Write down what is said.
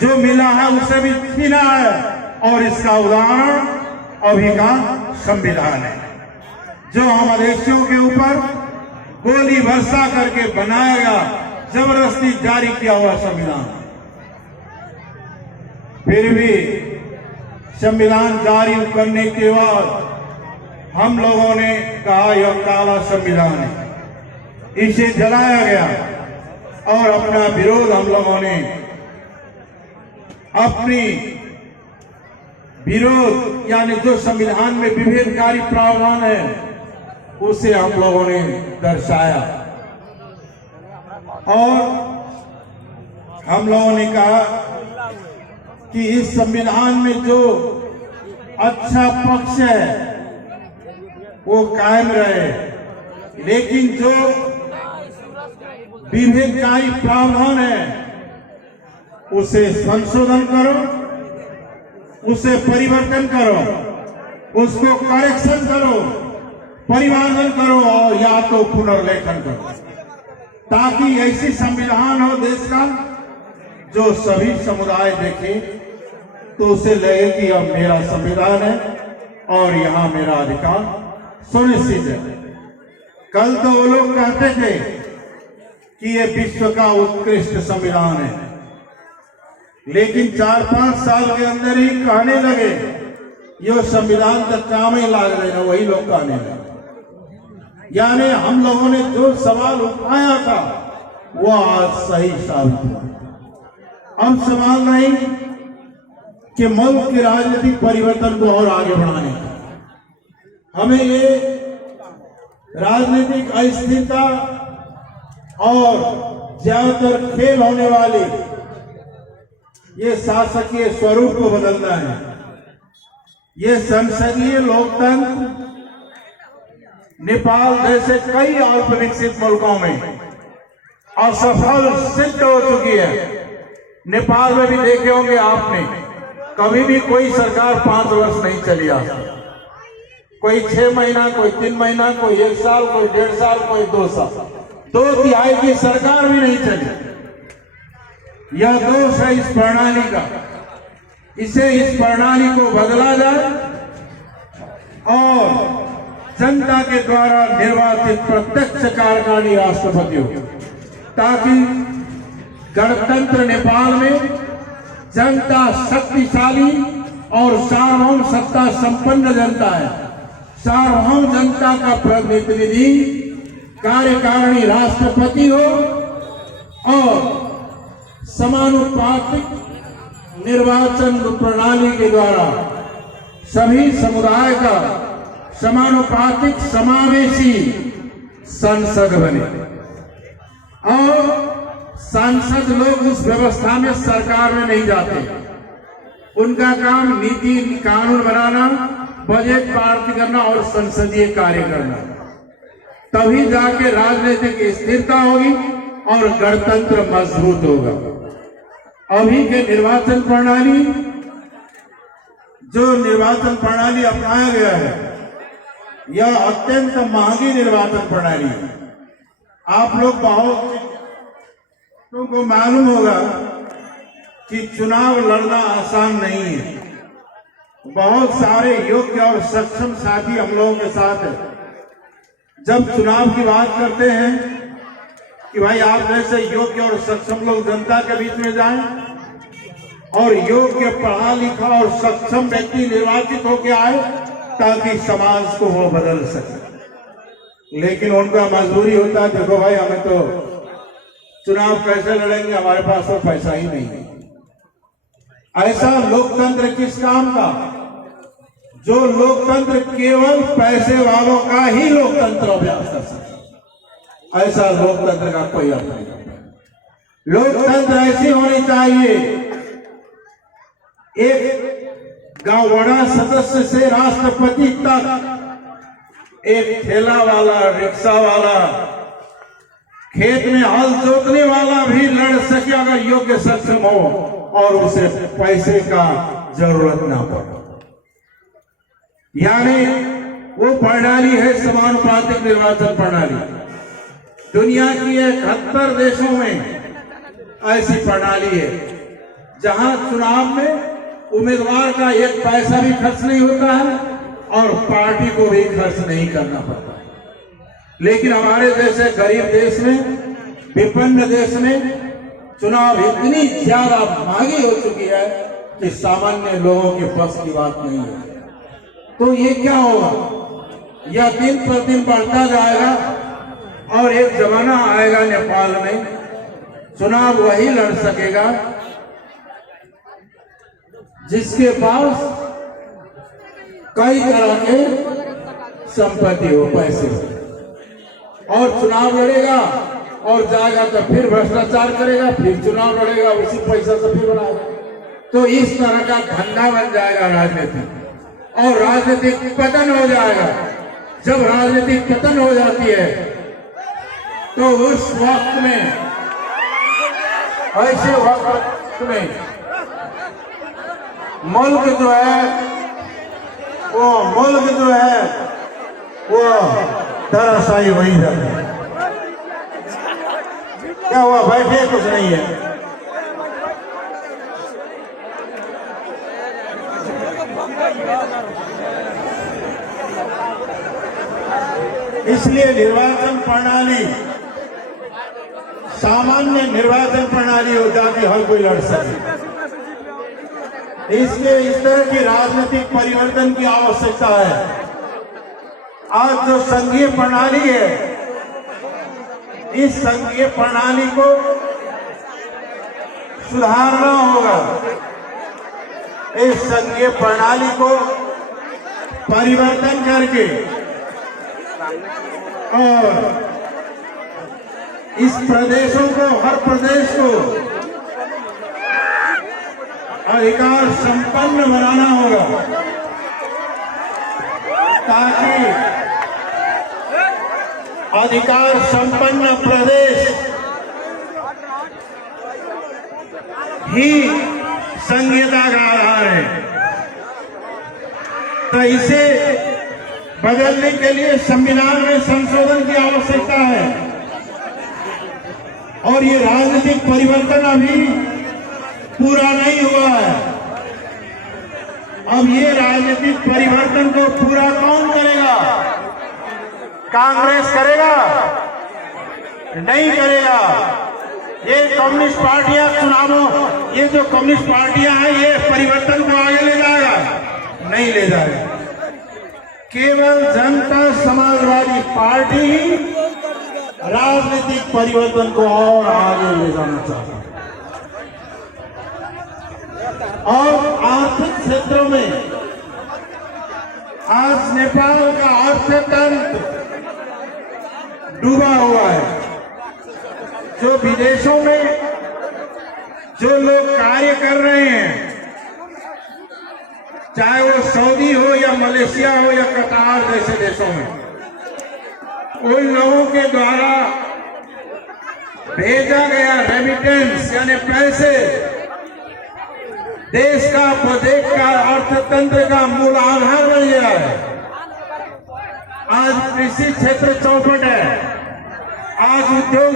जो मिला है उसे भी छीना है, और इसका उदाहरण अभी का संविधान है, जो हम आदेशियों के ऊपर गोली वर्षा करके बनाया गया, जबरदस्ती जारी किया हुआ संविधान। फिर भी संविधान जारी करने के बाद हम लोगों ने कहा यह काला संविधान है, इसे जलाया गया, और अपना विरोध हम लोगों ने अपनी विरोध यानी जो संविधान में विभेदकारी प्रावधान है उसे हम लोगों ने दर्शाया, और हम लोगों ने कहा कि इस संविधान में जो अच्छा पक्ष है वो कायम रहे, लेकिन जो विभेदकारी प्रावधान है उसे संशोधन करो, उसे परिवर्तन करो, उसको करेक्शन करो, परिवर्तन करो, और या तो पुनर्लेखन करो, ताकि ऐसी संविधान हो देश का जो सभी समुदाय देखे तो उसे लगे कि अब मेरा संविधान है और यहां मेरा अधिकार सुनिश्चित है। कल तो वो लोग कहते थे कि ये विश्व का उत्कृष्ट संविधान है, लेकिन 4-5 साल के अंदर ही कहने लगे ये संविधान तक काम ही लाग रहे ना, वही लोग कहने लगे। यानी हम लोगों ने जो सवाल उठाया था वो आज सही साबित हुआ। अब सवाल नहीं कि मुल्क के राजनीतिक परिवर्तन को और आगे बढ़ाने का, हमें ये राजनीतिक अस्थिरता और ज्यादातर खेल होने वाले ये शासकीय स्वरूप को बदलना है। ये संसदीय लोकतंत्र नेपाल जैसे कई अल्प विकसित मुल्कों में असफल सिद्ध हो चुकी है। नेपाल में भी देखे होंगे आपने, कभी भी कोई सरकार 5 वर्ष नहीं चली आ सकती, कोई 6 महीना, कोई 3 महीना, कोई 1 साल, कोई 1.5 साल, कोई 2 साल, 2/3 की सरकार भी नहीं चली। यह दोष है इस प्रणाली का। इस प्रणाली को बदला जाए और जनता के द्वारा निर्वाचित प्रत्यक्ष कार्यकारी राष्ट्रपति हो, ताकि गणतंत्र नेपाल में जनता शक्तिशाली और सार्वभौम सत्ता संपन्न जनता है। सार्वभौम जनता का प्रतिनिधि कार्यकारिणी राष्ट्रपति हो और समानुपातिक निर्वाचन प्रणाली के द्वारा सभी समुदाय का समानुपातिक समावेशी संसद बने, और सांसद लोग उस व्यवस्था में सरकार में नहीं जाते। उनका काम नीति कानून बनाना, बजट पारित करना और संसदीय कार्य करना। तभी जाके राजनीतिक स्थिरता होगी और गणतंत्र मजबूत होगा। अभी के निर्वाचन प्रणाली, जो निर्वाचन प्रणाली अपनाया गया है, यह अत्यंत महंगी निर्वाचन प्रणाली है। आप लोग तुमको मालूम होगा कि चुनाव लड़ना आसान नहीं है। बहुत सारे योग्य और सक्षम साथी हम लोगों के साथ है। जब चुनाव की बात करते हैं कि भाई आप जैसे योग्य और सक्षम लोग जनता के बीच में जाएं और योग्य पढ़ा लिखा और सक्षम व्यक्ति निर्वाचित होकर आए ताकि समाज को वो बदल सके, लेकिन उनका मजबूरी होता है देखो भाई हमें तो चुनाव कैसे लड़ेंगे, हमारे पास तो पैसा ही नहीं है। ऐसा लोकतंत्र किस काम का? जो लोकतंत्र केवल पैसे वालों का ही लोकतंत्र अभ्यास कर सकता, ऐसा लोकतंत्र का कोई अर्थ नहीं। लोकतंत्र ऐसी होनी चाहिए, एक गांव वड़ा सदस्य से राष्ट्रपति तक, एक ठेला वाला, रिक्शा वाला, खेत में हल जोतने वाला भी लड़ सके अगर योग्य सक्षम हो और उसे पैसे का जरूरत ना पड़े। यानी वो प्रणाली है समानुपातिक निर्वाचन प्रणाली। दुनिया की 71 देशों में ऐसी प्रणाली है जहां चुनाव में उम्मीदवार का एक पैसा भी खर्च नहीं होता है और पार्टी को भी खर्च नहीं करना पड़ता। लेकिन हमारे जैसे गरीब देश में, विपन्न देश में चुनाव इतनी ज्यादा महंगी हो चुकी है कि सामान्य लोगों के बस की बात नहीं है। तो ये क्या होगा? यह दिन प्रतिदिन बढ़ता जाएगा और एक जमाना आएगा नेपाल में चुनाव वही लड़ सकेगा जिसके पास कई तरह के संपत्ति हो, पैसे हो, और चुनाव लड़ेगा और जाएगा तो फिर भ्रष्टाचार करेगा, फिर चुनाव लड़ेगा, उसी पैसा से फिर बनाएगा। तो इस तरह का धंधा बन जाएगा राजनीति और राजनीतिक पतन हो जाएगा। जब राजनीतिक पतन हो जाती है तो उस वक्त में, ऐसे वक्त में मुल्क जो है वो धराशायी वही जाता है। क्या हुआ? बैठे, कुछ नहीं है। इसलिए निर्वाचन प्रणाली सामान्य निर्वाचन प्रणाली हो जाती, हर कोई लड़ सके। इसलिए इस तरह की राजनीतिक परिवर्तन की आवश्यकता है। आज जो संघीय प्रणाली है, इस संघीय प्रणाली को सुधारना होगा। इस संघीय प्रणाली को परिवर्तन करके और इस प्रदेशों को, हर प्रदेश को अधिकार संपन्न बनाना होगा ताकि अधिकार संपन्न प्रदेश ही संघीयता का आधार है। तो इसे बदलने के लिए संविधान में संशोधन की आवश्यकता है और ये राजनीतिक परिवर्तन अभी पूरा नहीं हुआ है। अब ये राजनीतिक परिवर्तन को पूरा कौन करेगा? कांग्रेस करेगा? नहीं करेगा। ये कम्युनिस्ट पार्टियां चुनावों, ये जो कम्युनिस्ट पार्टियां हैं, ये परिवर्तन को आगे ले जाएगा? नहीं ले जाएगा। केवल जनता समाजवादी पार्टी ही राजनीतिक परिवर्तन को और आगे ले जाना चाहता है। और आर्थिक क्षेत्रों में आज नेपाल का अर्थतंत्र डूबा हुआ है। जो विदेशों में जो लोग कार्य कर रहे हैं, चाहे वो सऊदी हो या मलेशिया हो या कतार जैसे देशों में, उन लोगों के द्वारा भेजा गया रेमिटेंस यानी पैसे देश का, बजट का, अर्थतंत्र का मूल आधार बन गया है। आज कृषि क्षेत्र चौपट है, आज उद्योग